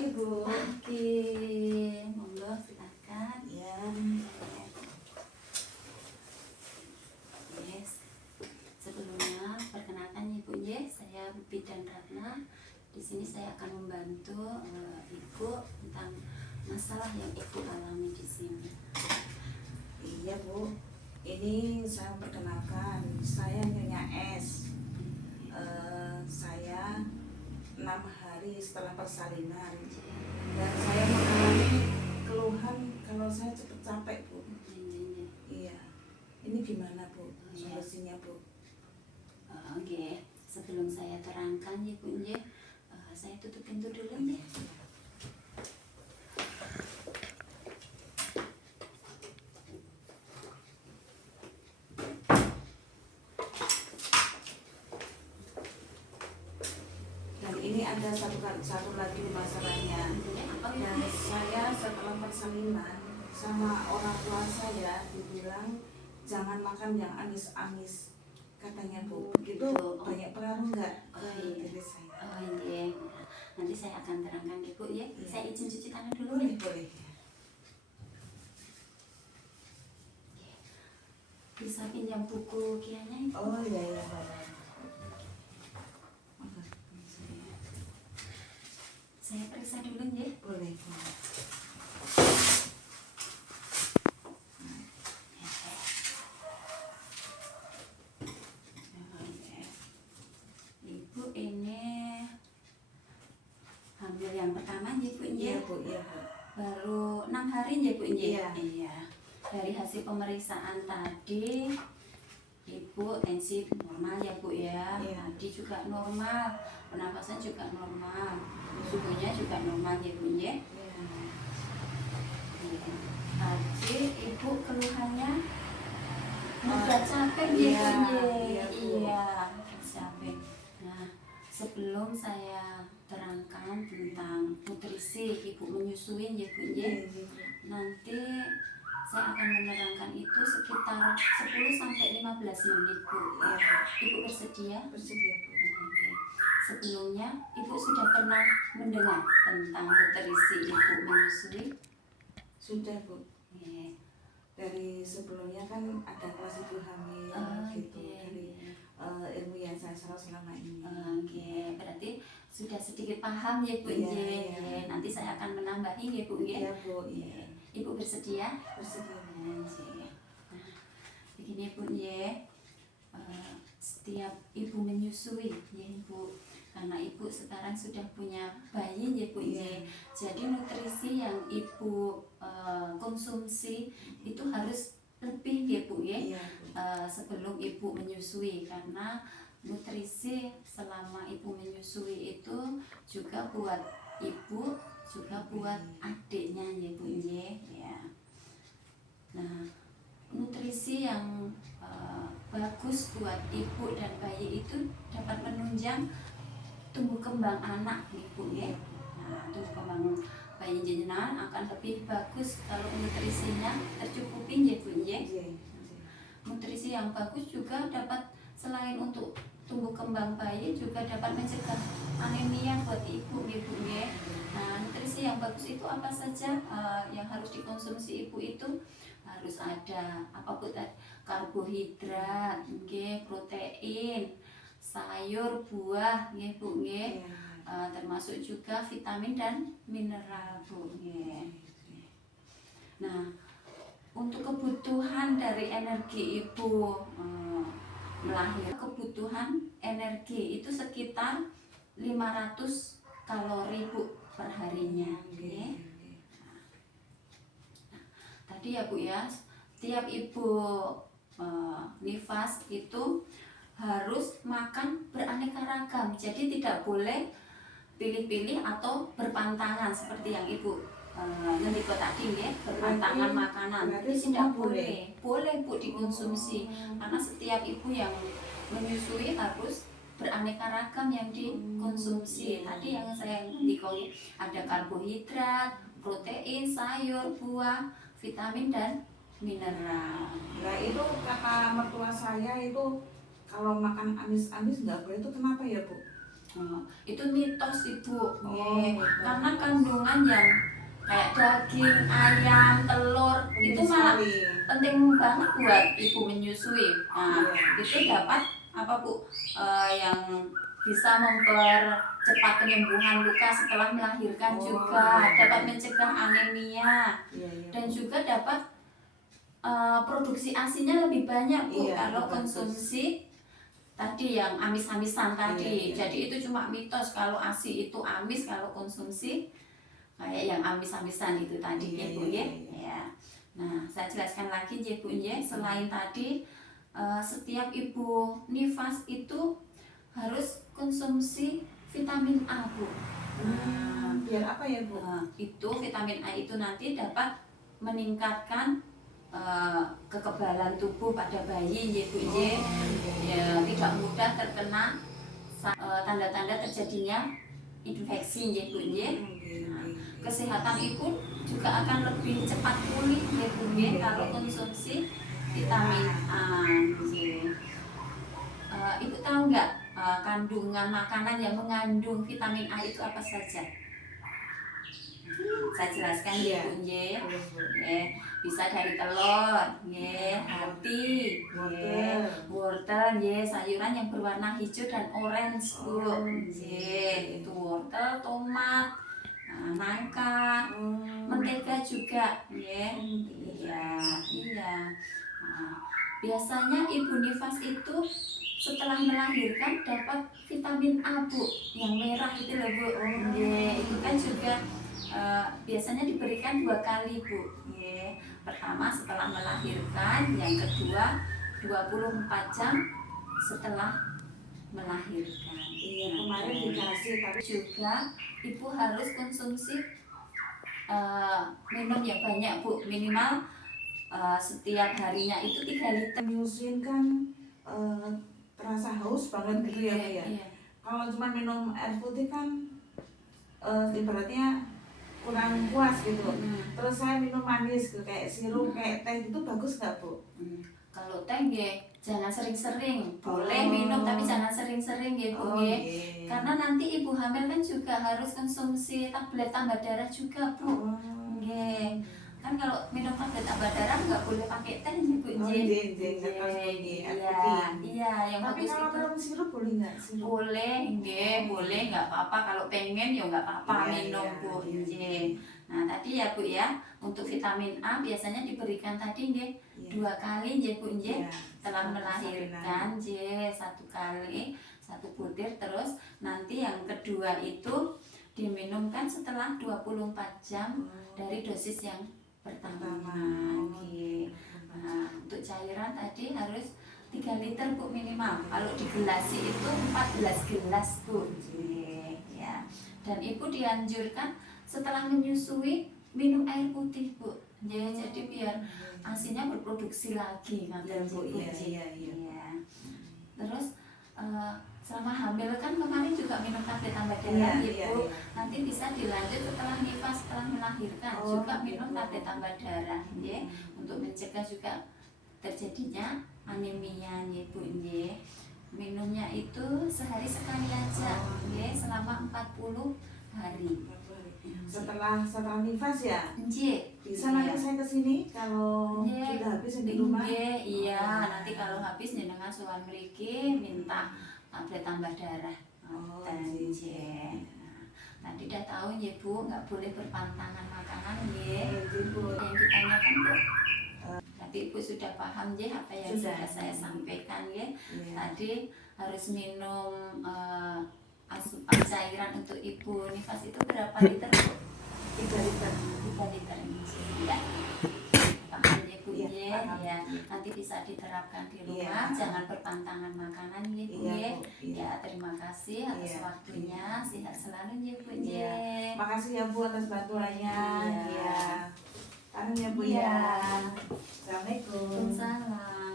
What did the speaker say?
pagi Bu. Oke, monggo silakan. Ya. Yes. Sebelumnya perkenalkan Ibu ya, saya Bidan Ratna. Di sini saya akan membantu Ibu tentang masalah yang Ibu alami di sini. Iya Bu. Ini saya perkenalkan, saya Nyonya S. Saya 6 hari setelah persalinan dan saya mengalami keluhan kalau saya cepat capek Bu. Iya. Ini gimana Bu? Solusinya Bu? Oke, sebelum saya terangkan ya Bu ya, saya tutup pintu dulu ya. Dan ini ada satu lagi masalahnya. Dan saya setelah persalinan sama orang tua saya dibilang jangan makan yang amis-amis katanya Bu. Itu banyak pengaruh nggak ke diri saya? Iya. Nanti saya akan terangkan Ibu ya. Iya. Saya izin cuci tangan dulu ya. Boleh. Bisa pinjam buku kianya Ibu? Oh iya. Saya periksa dulu ya. Boleh. Ibu ini hamil yang pertama ya Bu ya. Iya Bu. Baru 6 hari ya Bu ya. Iya. Dari hasil pemeriksaan tadi Ibu tensi normal ya Bu ya. Iya. Nadi juga normal, pernapasan juga normal, suhunya juga normal ya Bu ya. Tadi Ibu keluhannya mudah capek ya Bu ya. Iya, capek. Nah, sebelum saya terangkan tentang nutrisi Ibu menyusui ya Bu ya, nanti saya akan menerangkan itu sekitar 10 sampai 15 menit Bu. Ibu bersedia? Bersedia Bu. Oke. Sebelumnya Ibu sudah pernah mendengar tentang nutrisi Ibu menyusui? Sudah Bu. Oke. Dari sebelumnya kan ada kelas ibu hamil gitu. Dari ilmu yang saya salah selama ini. Oke, berarti sudah sedikit paham ya Bu. Iya. Nanti saya akan menambahi ya Bu ya. Iya Bu. Iya. Ibu bersedia? Bersedia. Nah, begini Bu ya. Setiap Ibu menyusui ya Ibu, karena Ibu sekarang sudah punya bayi ya Bu ya. Jadi nutrisi yang Ibu konsumsi itu harus lebih ya Bu ya. Iya, Bu. Sebelum Ibu menyusui, karena nutrisi selama Ibu menyusui itu juga buat Ibu, juga buat adiknya ya Bu ya. Nah, nutrisi yang bagus buat ibu dan bayi itu dapat menunjang tumbuh kembang anak Ibu ya. Nah, tumbuh kembang bayi jenengan akan lebih bagus kalau nutrisinya tercukupi ya Bu ya. Nutrisi yang bagus juga dapat selain untuk tumbuh kembang bayi juga dapat mencegah anemia buat ibu ya. Nah, nutrisi yang bagus itu apa saja yang harus dikonsumsi ibu itu? Harus ada apa Bu tadi? Karbohidrat, protein, sayur, buah Bu termasuk juga vitamin dan mineral Bu. Nah, untuk kebutuhan dari energi ibu melahirkan, kebutuhan energi itu sekitar 500 kalori Bu per harinya. Tadi ya Bu ya, tiap ibu nifas itu harus makan beraneka ragam. Jadi tidak boleh pilih-pilih atau berpantangan seperti yang Ibu ngendiko tadi ya, berpantangan makanan. Itu tidak boleh. Boleh Bu dikonsumsi, karena setiap ibu yang menyusui harus beraneka ragam yang dikonsumsi. Tadi yang saya ngendiko ada karbohidrat, protein, sayur, buah, vitamin dan mineral. Nah itu kata mertua saya itu kalau makan amis-amis nggak boleh, itu kenapa ya Bu? Itu mitos Ibu, gitu. nggih. Karena kandungan yang kayak daging, ayam, telur itu malah penting banget buat ibu menyusui. Nah, itu dapat apa Bu? Yang bisa mempercepat penyembuhan luka setelah melahirkan juga, dapat mencegah anemia, dan juga dapat produksi ASI-nya lebih banyak Bu kalau konsumsi tadi yang amis-amisan tadi. Jadi itu cuma mitos kalau ASI itu amis kalau konsumsi kayak yang amis-amisan itu tadi ya Bu ya. Ya. Nah, saya jelaskan lagi ya Bu ya, selain tadi setiap ibu nifas itu harus konsumsi vitamin A Bu. Biar apa ya Bu? Itu vitamin A itu nanti dapat meningkatkan kekebalan tubuh pada bayi ya Bu ya. Ya, tidak mudah terkena tanda-tanda terjadinya infeksi ya Bu ya. Kesehatan ibu juga akan lebih cepat pulih ya Bu ya kalau konsumsi vitamin A. Ibu tahu nggak kandungan makanan yang mengandung vitamin A itu apa saja? Saya jelaskan ya Bu ya. Bisa dari telur, hati, wortel, sayuran yang berwarna hijau dan orange Bu. Itu wortel, tomat, nangka, mentega juga, iya. Biasanya ibu nifas itu setelah melahirkan dapat vitamin A Bu, yang merah itu loh Bu. Itu kan juga biasanya diberikan 2 kali Bu. Pertama setelah melahirkan, yang kedua 24 jam setelah melahirkan. Kemarin dikasih, tapi juga ibu harus konsumsi minum yang banyak Bu, minimal setiap harinya itu 3 liter. Menyusuin kan terasa haus banget gitu ya Bu ya. Kalau cuma minum air putih kan ibaratnya kurang puas gitu. Terus saya minum manis gitu, kayak sirup, kayak teh gitu, bagus nggak Bu? Kalau teh jangan sering-sering, boleh minum tapi jangan sering-sering ya Bu. Karena nanti ibu hamil kan juga harus konsumsi tablet tambah darah juga Bu. Kan kalau minum tablet tambah darah nggak boleh pakai teh ya Bu. Iya, yang tapi bagus kalau itu minum sirup boleh nggak? boleh nggak apa-apa, kalau pengen ya nggak apa-apa minum Bu. Nah tadi ya Bu ya, untuk vitamin A biasanya diberikan tadi 2 kali Bu setelah melahirkan 1 kali 1 butir, terus nanti yang kedua itu diminumkan setelah 24 jam dari dosis yang pertama. Nah, untuk cairan tadi harus 3 liter Bu minimal. Kalau di gelasi itu 14 gelas Bu. Ya. Dan ibu dianjurkan setelah menyusui minum air putih Bu. Jadi biar ASI-nya berproduksi lagi kata Bu. Terus selama hamil kan kemarin juga minum tablet tambah darah Bu. Nanti bisa dilanjut setelah nifas, setelah melahirkan juga minum tablet tambah darah untuk mencegah juga terjadinya anemia Bu. Minumnya itu sehari sekali aja selama 40 hari. Setelah nifas ya? Bisa Iya. nanti saya kesini kalau sudah habis di rumah? Iya, nanti kalau habis jenengan sowan mriki minta tablet tambah darah. Nanti udah tahu ya Bu, nggak boleh berpantangan makanan Yang ditanyakan Bu. Tapi Ibu sudah paham apa yang sudah saya sampaikan Tadi harus minum asupan cairan untuk ibu nifas itu berapa liter Bu? 3 liter. 3 liter ya. Paham ya Bu ya. Nanti bisa diterapkan di rumah, jangan berpantangan makanan Bu ya. Terima kasih atas waktunya, sehat selalu ya Bu Makasih ya Bu atas bantuannya. Tahan ya Bu ya. Assalamualaikum. Waalaikumsalam.